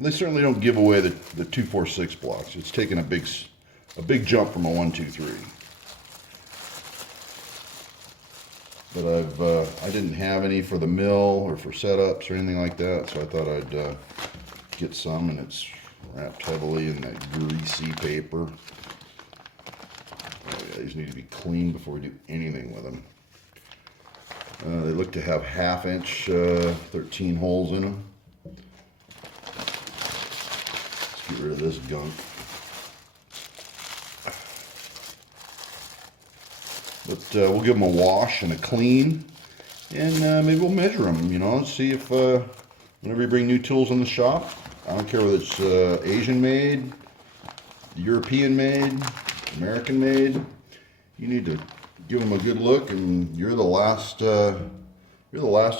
And they certainly don't give away the 246 blocks. It's taken a big jump from a 123. But I didn't have any for the mill or for setups or anything like that, so I thought I'd get some, and it's wrapped heavily in that greasy paper. Oh yeah, these need to be cleaned before we do anything with them. They look to have 1/2 inch 13 holes in them. Let's get rid of this gunk. But we'll give them a wash and a clean, and maybe we'll measure them, you know, see if whenever you bring new tools in the shop, I don't care whether it's Asian made, European made, American made, you need to give them a good look, and you're the last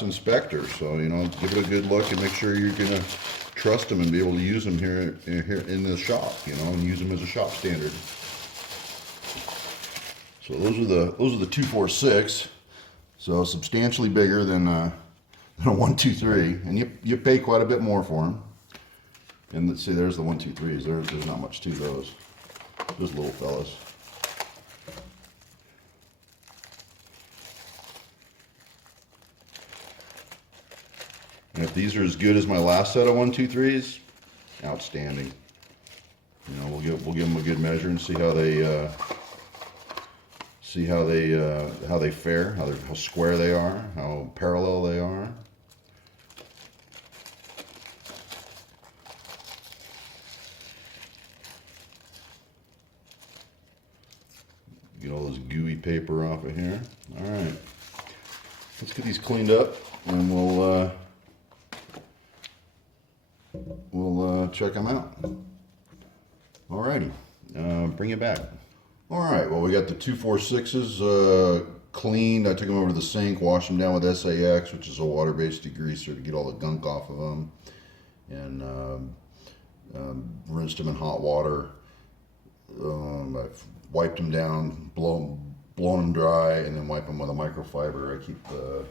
inspector, so you know, give it a good look and make sure you're gonna trust them and be able to use them here in the shop, you know, and use them as a shop standard. So those are the 246, so substantially bigger than a 123, and you pay quite a bit more for them. And let's see, there's the 123s. There's not much to those. Those little fellas. And if these are as good as my last set of 123s, outstanding. You know, we'll give them a good measure and see how they fare, how square they are, how parallel they are. Get all this gooey paper off of here. All right, let's get these cleaned up, and we'll check them out. All righty, bring it back. All right, well, we got the 246s cleaned. I took them over to the sink, washed them down with SAX, which is a water-based degreaser, to get all the gunk off of them, and rinsed them in hot water. I've wiped them down, blown them dry, and then wipe them with a microfiber. I keep you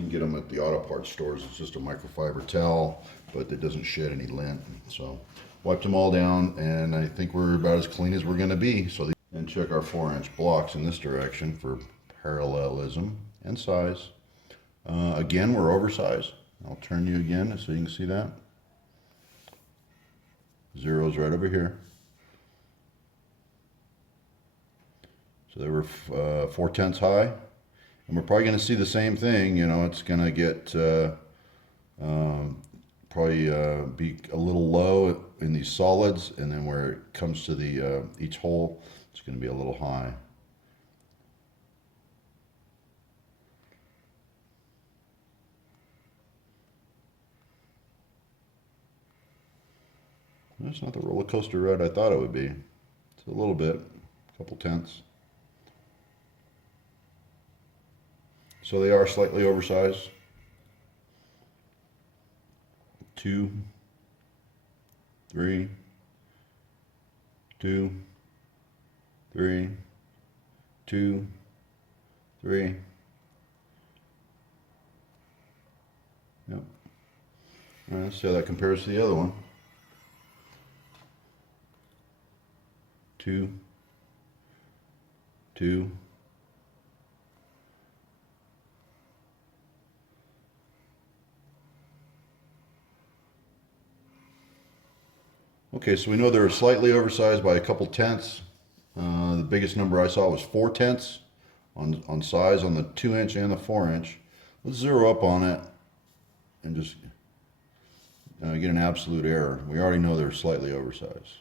can get them at the auto parts stores. It's just a microfiber towel, but it doesn't shed any lint. So wiped them all down, and I think we're about as clean as we're going to be. So and check our 4-inch blocks in this direction for parallelism and size. Again, we're oversized. I'll turn you again so you can see that. Zero's right over here. So they were 4/10 high, and we're probably going to see the same thing. You know, it's going to get probably be a little low in these solids, and then where it comes to the each hole, it's going to be a little high. That's not the roller coaster ride I thought it would be. It's a little bit, a couple tenths. So they are slightly oversized. 2, 3, 2, 3, 2, 3. Yep. All right, let's see how that compares to the other one. 2, 2. Okay, so we know they're slightly oversized by a couple tenths. The biggest number I saw was 4/10 on size on the 2-inch and the 4-inch. Let's zero up on it and just get an absolute error. We already know they're slightly oversized.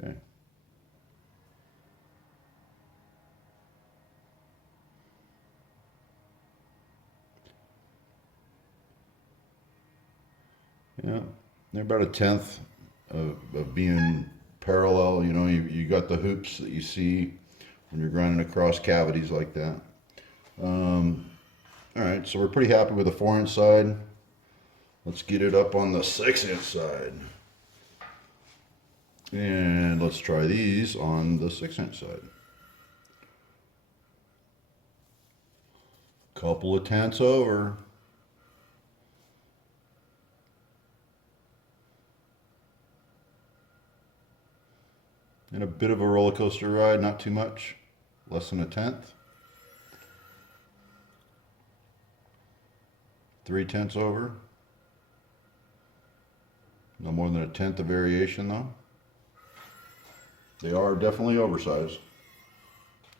Okay. Yeah, they're about a tenth of being parallel. You know, you got the hoops that you see when you're grinding across cavities like that. All right, so we're pretty happy with the 4-inch side. Let's get it up on the 6-inch side. And let's try these on the 6-inch side. Couple of tenths over. And a bit of a roller coaster ride, not too much, less than a tenth. 3/10 over. No more than a tenth of variation though. They are definitely oversized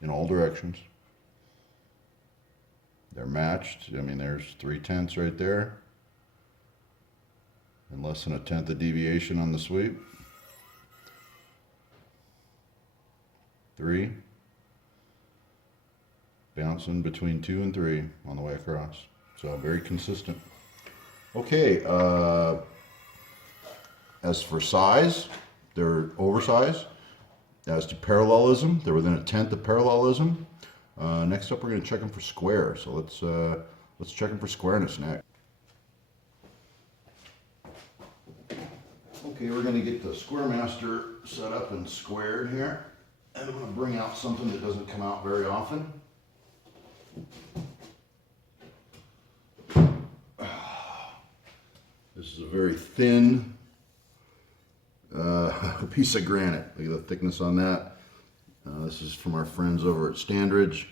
in all directions. They're matched. I mean, there's 3/10 right there. And less than a tenth of deviation on the sweep. 3. Bouncing between 2 and 3 on the way across. So very consistent. Okay, as for size, they're oversized. As to parallelism, they're within a tenth of parallelism. Next up, we're going to check them for square. So let's check them for squareness next. Okay, we're going to get the Squaremaster set up and squared here. And I'm going to bring out something that doesn't come out very often. This is a very thin piece of granite. Look at the thickness on that. This is from our friends over at Standridge,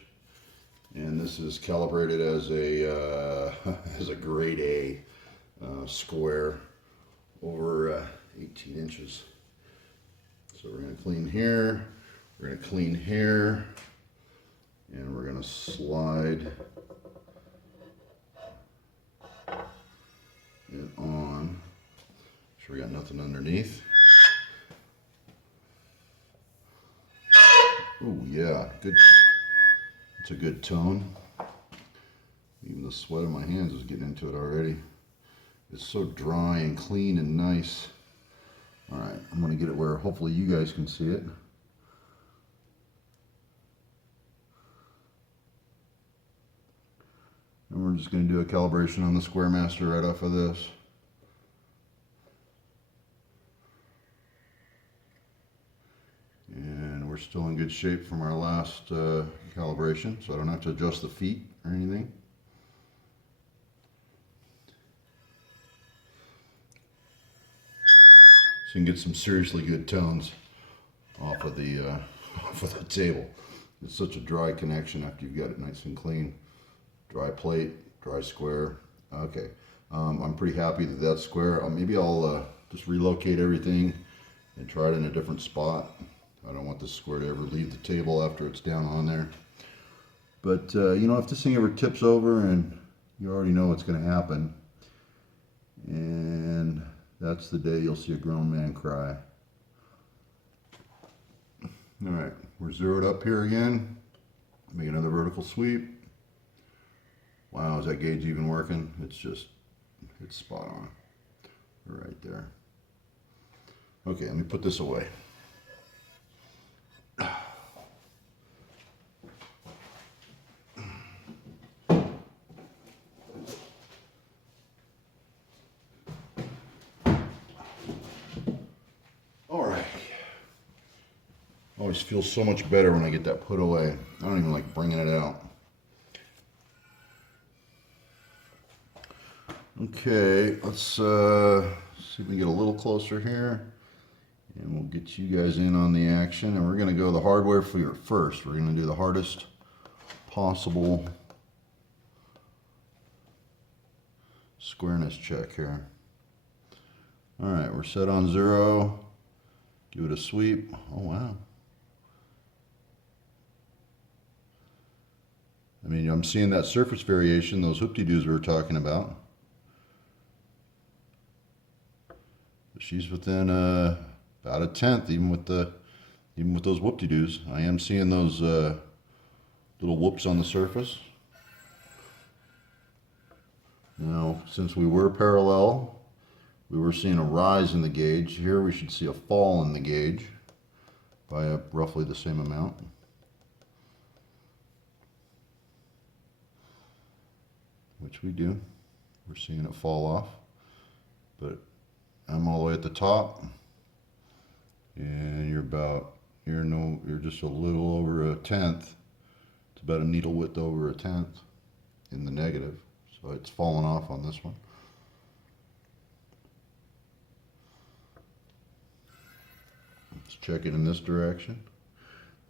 and this is calibrated as a as a grade A square over 18 inches. So we're going to clean here, we're going to clean here, and we're going to slide it on. Make sure we got nothing underneath. Oh yeah, good. It's a good tone. Even the sweat of my hands is getting into it already. It's so dry and clean and nice. All right, I'm going to get it where hopefully you guys can see it. And we're just going to do a calibration on the Squaremaster right off of this. And we're still in good shape from our last calibration, so I don't have to adjust the feet or anything. So you can get some seriously good tones off of the table. It's such a dry connection after you've got it nice and clean. Dry plate, dry square. Okay, I'm pretty happy that that's square. Maybe I'll just relocate everything and try it in a different spot. I don't want this square to ever leave the table after it's down on there. But you know, if this thing ever tips over, and you already know what's going to happen, and that's the day you'll see a grown man cry. All right, we're zeroed up here again. Make another vertical sweep. Wow, is that gauge even working? It's spot on. Right there. Okay, let me put this away. All right. Always feels so much better when I get that put away. I don't even like bringing it out. Okay, let's see if we can get a little closer here, and we'll get you guys in on the action. And we're going to go the hardware first. We're going to do the hardest possible squareness check here. All right, we're set on 0. Give it a sweep. Oh wow. I mean, I'm seeing that surface variation, those hoop-de-doos we were talking about. She's within about a tenth, even with those whoop-de-doos. I am seeing those little whoops on the surface. Now, since we were parallel, we were seeing a rise in the gauge. Here we should see a fall in the gauge by roughly the same amount. Which we do. We're seeing it fall off. But I'm all the way at the top. And you're just a little over a tenth. It's about a needle width over a tenth in the negative. So it's fallen off on this one. Let's check it in this direction.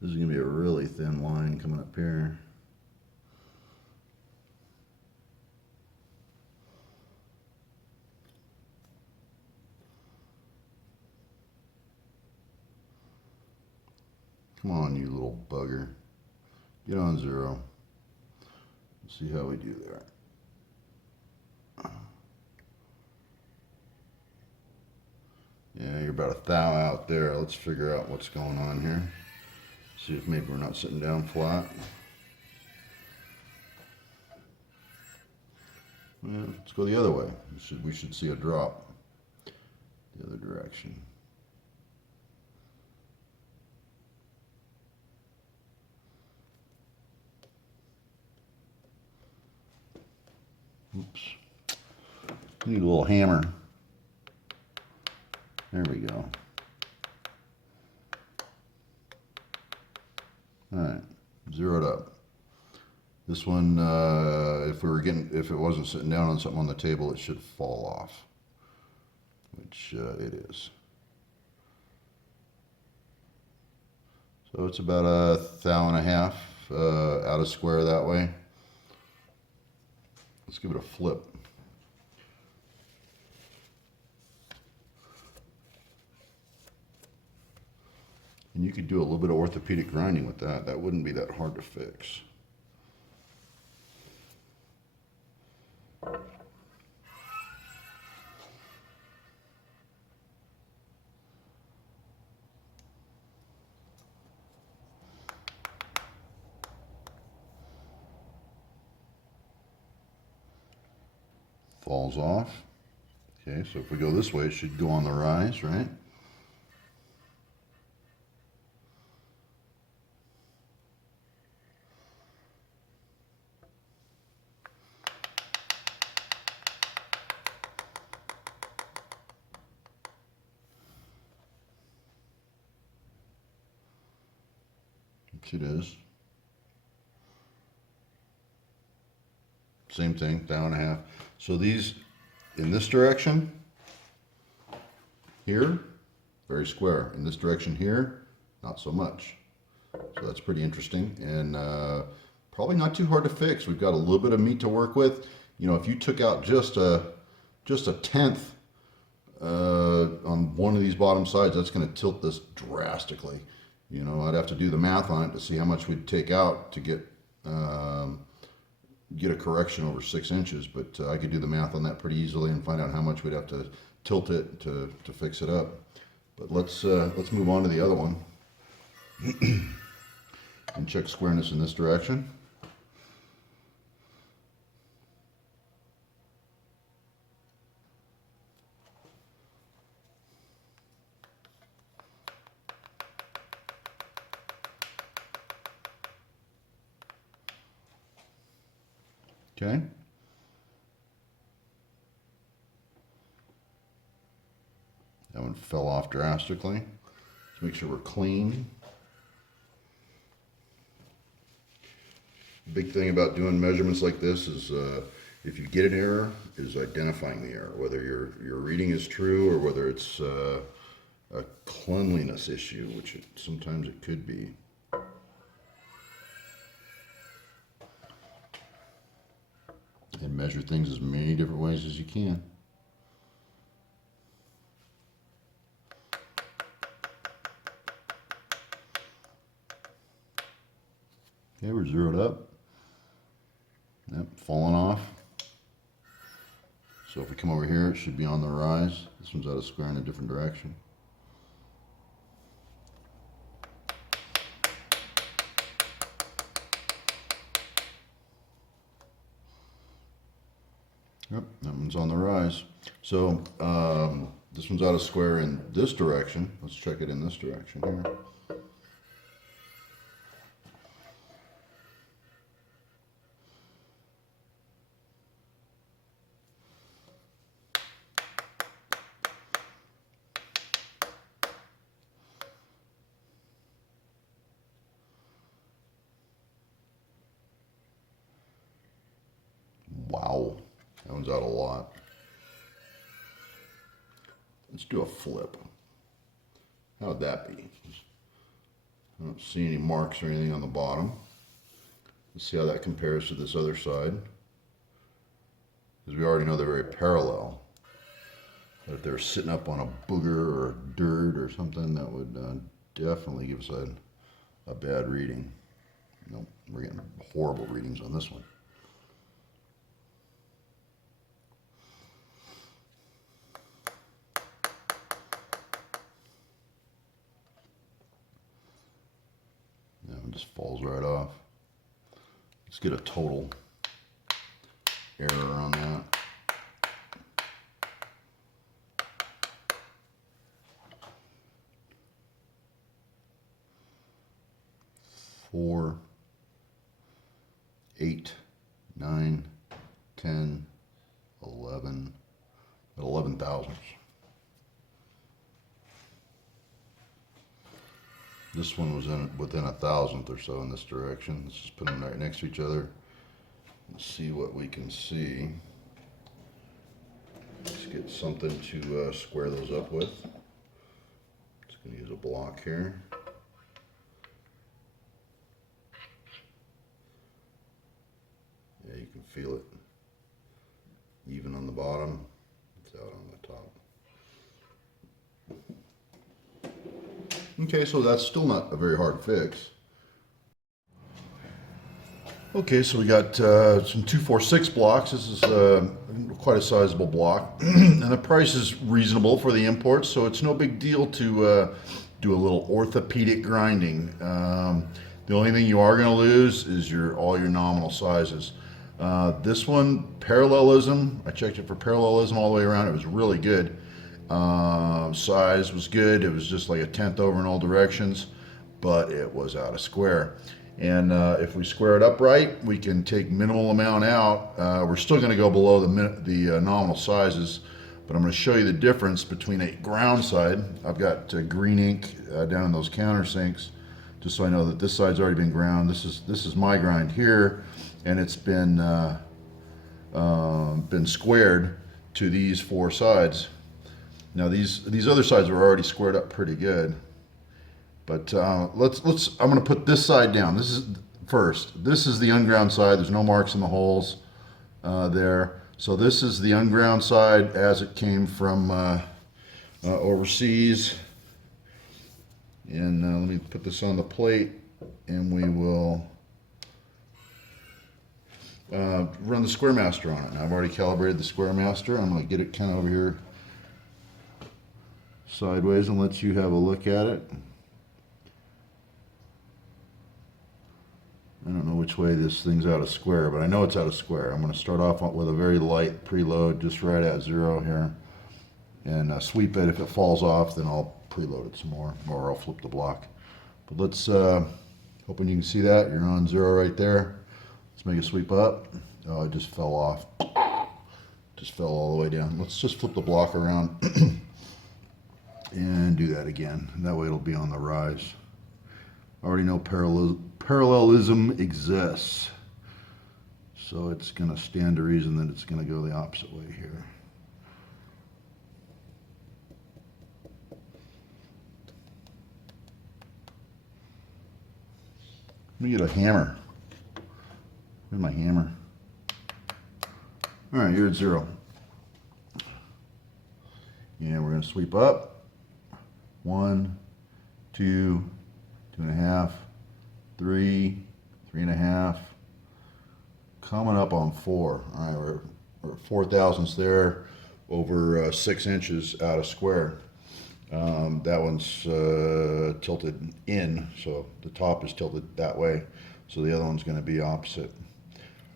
This is going to be a really thin line coming up here. Come on, you little bugger. Get on 0. Let's see how we do there. Yeah, you're about a thou out there. Let's figure out what's going on here. See if maybe we're not sitting down flat. Well, let's go the other way. We should see a drop the other direction. Oops. Need a little hammer. There we go. All right, zeroed up. This one, if it wasn't sitting down on something on the table, it should fall off, which it is. So it's about a thou and a half out of square that way. Let's give it a flip. And you could do a little bit of orthopedic grinding with that. That wouldn't be that hard to fix. Falls off. Okay, so if we go this way, it should go on the rise, right? Which it is. Same thing, thou and a half. So these, in this direction, here, very square. In this direction here, not so much. So that's pretty interesting, and probably not too hard to fix. We've got a little bit of meat to work with. You know, if you took out just a tenth on one of these bottom sides, that's going to tilt this drastically. You know, I'd have to do the math on it to see how much we'd take out to get a correction over 6 inches, but I could do the math on that pretty easily and find out how much we'd have to tilt it to fix it up. But let's move on to the other one and check squareness in this direction. Okay. That one fell off drastically. Let's make sure we're clean. The big thing about doing measurements like this is if you get an error, is identifying the error, whether your reading is true or whether it's a cleanliness issue, which sometimes it could be. And measure things as many different ways as you can. Okay, we're zeroed up. Yep, falling off. So if we come over here, it should be on the rise. This one's out of square in a different direction. Yep, that one's on the rise. So this one's out of square in this direction. Let's check it in this direction here. Wow, that one's out a lot. Let's do a flip. How would that be? I don't see any marks or anything on the bottom. Let's see how that compares to this other side. Because we already know they're very parallel. But if they're sitting up on a booger or dirt or something, that would definitely give us a bad reading. Nope, we're getting horrible readings on this one. That one just falls right off. Let's get a total error on that. Four, 8, 9, 10, 11, 11 thousandths. This one was within a thousandth or so in this direction. Let's just put them right next to each other and see what we can see. Let's get something to square those up with. Just going to use a block here. Yeah, you can feel it. Even on the bottom, it's out on the top. Okay, so that's still not a very hard fix. Okay, so we got some 246 blocks. This is quite a sizable block. And the price is reasonable for the imports, so it's no big deal to do a little orthopedic grinding. The only thing you are going to lose is all your nominal sizes. This one, parallelism, I checked it for parallelism all the way around. It was really good. Size was good. It was just like a tenth over in all directions, but it was out of square. And if we square it up right, we can take minimal amount out. We're still going to go below the nominal sizes, but I'm going to show you the difference between a ground side. I've got green ink down in those countersinks, just so I know that this side's already been ground. This is my grind here, and it's been squared to these four sides. Now these other sides were already squared up pretty good, but I'm going to put this side down. This is first. This is the unground side. There's no marks in the holes there. So this is the unground side as it came from overseas. And let me put this on the plate, and we will run the Squaremaster on it. Now I've already calibrated the Squaremaster. I'm going to get it kind of over here sideways and let you have a look at it. I don't know which way this thing's out of square, but I know it's out of square. I'm going to start off with a very light preload, just right at 0 here, and sweep it. If it falls off, then I'll preload it some more, or I'll flip the block. But let's, hoping you can see that. You're on 0 right there. Let's make a sweep up. Oh, it just fell off. Just fell all the way down. Let's just flip the block around and do that again. And that way it'll be on the rise. I already know parallelism exists, so it's going to stand to reason that it's going to go the opposite way here. Let me get a hammer. Where's my hammer? All right, you're at 0. And we're going to sweep up. 1, 2, 2.5, 3, 3.5, coming up on 4. All right, we're 4 thousandths there, over 6 inches out of square. That one's tilted in, so the top is tilted that way. So the other one's going to be opposite.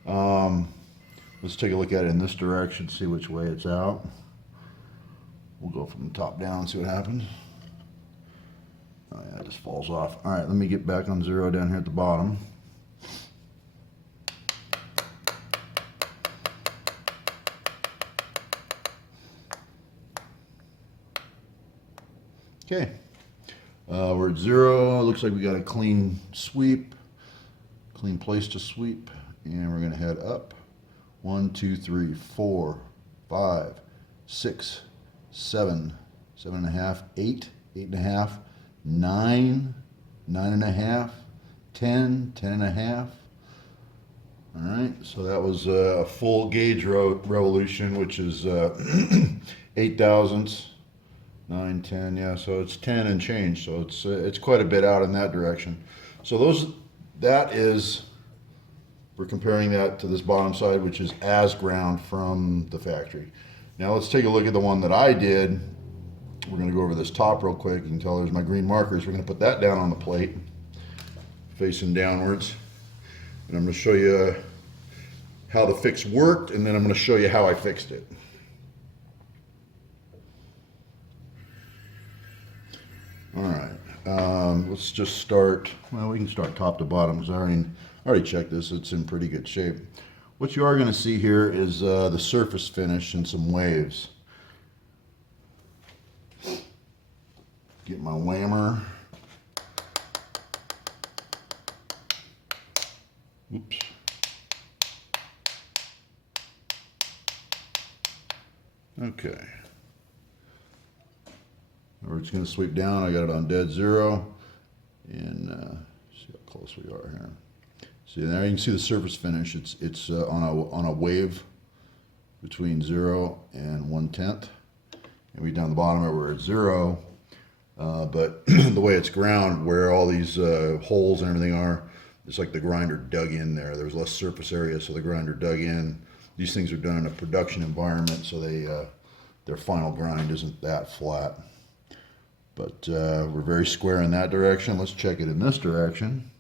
Let's take a look at it in this direction, see which way it's out. We'll go from the top down and see what happens. Oh yeah, it just falls off. All right, let me get back on 0 down here at the bottom. Okay, we're at 0. Looks like we got a clean sweep, clean place to sweep, and we're going to head up 1, 2, 3, 4, 5, 6, 7, 7.5, 8, 8.5, 9, 9.5, 10, 10.5. All right, so that was a full gauge revolution, which is 8 thousandths, 9, 10, yeah, so it's 10 and change, so it's quite a bit out in that direction. So that is, we're comparing that to this bottom side, which is as ground from the factory. Now let's take a look at the one that I did. We're going to go over this top real quick. You can tell there's my green markers. We're going to put that down on the plate, facing downwards. And I'm going to show you how the fix worked, and then I'm going to show you how I fixed it. All right, let's just start, well, we can start top to bottom because I already checked this. It's in pretty good shape. What you are going to see here is the surface finish and some waves. Get my whammer. Oops. Okay. Or it's going to sweep down. I got it on dead zero. And see how close we are here. See, there you can see the surface finish. It's on a wave between 0 and 1/10. And we down the bottom where it's 0. But the way it's ground, where all these holes and everything are, it's like the grinder dug in there. There's less surface area, so the grinder dug in. These things are done in a production environment, so their final grind isn't that flat. But we're very square in that direction. Let's check it in this direction.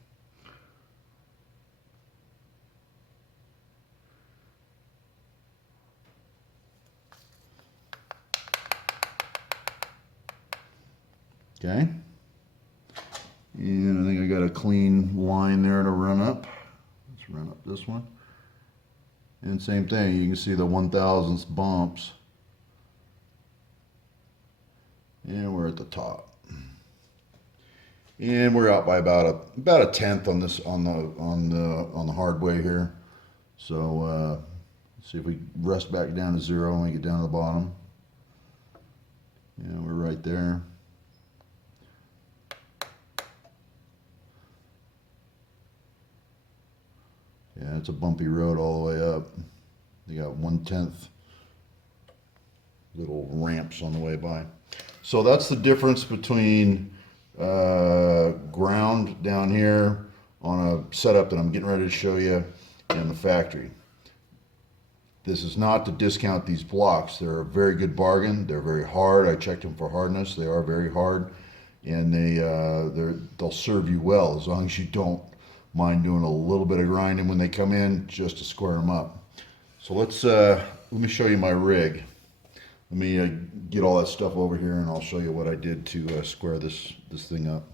Okay. And I think I got a clean line there to run up. Let's run up this one. And same thing, you can see the 1/1000th bumps. And we're at the top. And we're out by about a tenth on this on the hard way here. So let's see if we rest back down to 0 when we get down to the bottom. Yeah, we're right there. Yeah, it's a bumpy road all the way up. You got 1/10 little ramps on the way by. So that's the difference between ground down here on a setup that I'm getting ready to show you in the factory. This is not to discount these blocks. They're a very good bargain. They're very hard. I checked them for hardness. They are very hard, and they'll serve you well as long as you don't mind doing a little bit of grinding when they come in just to square them up. So let me show you my rig. Let me get all that stuff over here, and I'll show you what I did to square this thing up.